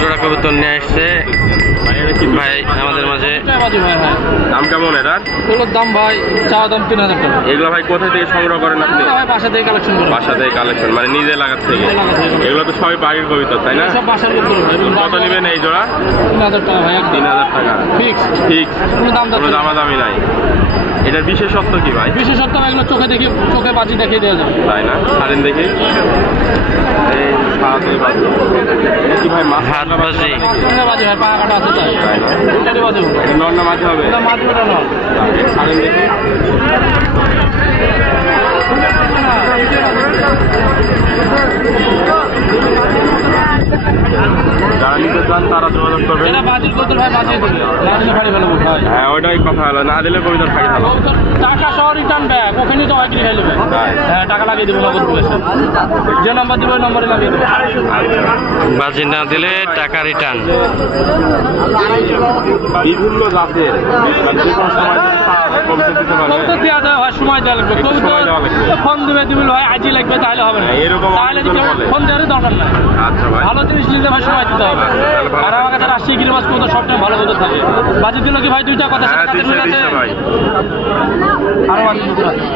জোড়া কবুতর নিয়ে আসছে ভাই আমাদের মাঝে। দাম কেমন এটার? এগুলোর দাম ভাই চাওয়া দাম 3000 টাকা। এগুলো ভাই কোথা থেকে সংগ্রহ করেন আপনি? ভাই বাসা থেকে কালেকশন করি। বাসা থেকে কালেকশন মানে নিজে লাগার থেকে? এগুলো তো সবই বাড়ির কবিতর তাই না? সব বাসার কবুতর ভাই। কত নেবেন এই জোড়া? 3000 টাকা ভাই। 3000 টাকা ফিক্স। ঠিক, কোনো দাম কোনো দামাদামি নাই। এটার বিশেষত্ব কি ভাই? বিশেষত্ব এগুলো চোখে বাজি দেখিয়ে দেওয়া যাবে তাই না? ছাড়েন দেখি। এই সাথে বাজি। এটা কি ভাই মাছ হাত বাজি? মাঝখানে বাজি ভাই, পা কাটা আছে তাই। তাই না? এটাতে বাজি হবে। এটা নর না মাঝে হবে? এটা মাঝে ওটা নয়। ছাড়েন দেখি। যারা নিতে চান তারা যোগাযোগ করবেন। এটা বাজির কবুতর ভাই, বাজিয়ে দেবে। না দিলে ফাড়ি ফেলবো ভাই। হ্যাঁ ওইটাই কথা হলো, না দিলে কবিতার থাকি ভালো। কবুতর টাকা সহ রিটার্ন ব্যাক, ওখানে তো হয় কিনে খাই নেবে। হ্যাঁ টাকা লাগিয়ে দেবো নগদ পুলিশে। যে নাম্বার দেবো ওই নম্বরে লাগিয়ে দেবো। বাজি না দিলে টাকা রিটার্ন। বিভিন্ন জাতের যে কোনো সময় কবিতা দিতে পারবে। কবুতর দেওয়া দেওয়া হয়, সময় দেওয়া লাগবে। একটু সময় দেওয়া লাগবে। কবুতর ফোন দিবে ভাই আজই লাগবে তাহলে হবে না। এরকম তাহলে অনেকজন বলে। ফোন দেওয়ারই দরকার নাই। আচ্ছা ভাই, ভালো জিনিস নিতে ভাই সময় দিতে হবে। তাহলে ভালো। আর আমার কাছে রাশি গিরিবাস কবুতর সবটাই ভালো কবুতর থাকে। বাজি দিল কি ভাই দুইটা কথা হ্যাঁ সাথে দিচ্ছে মিল আছে। দিচ্ছে ভাই। আরো বাজি কবুতর আছে।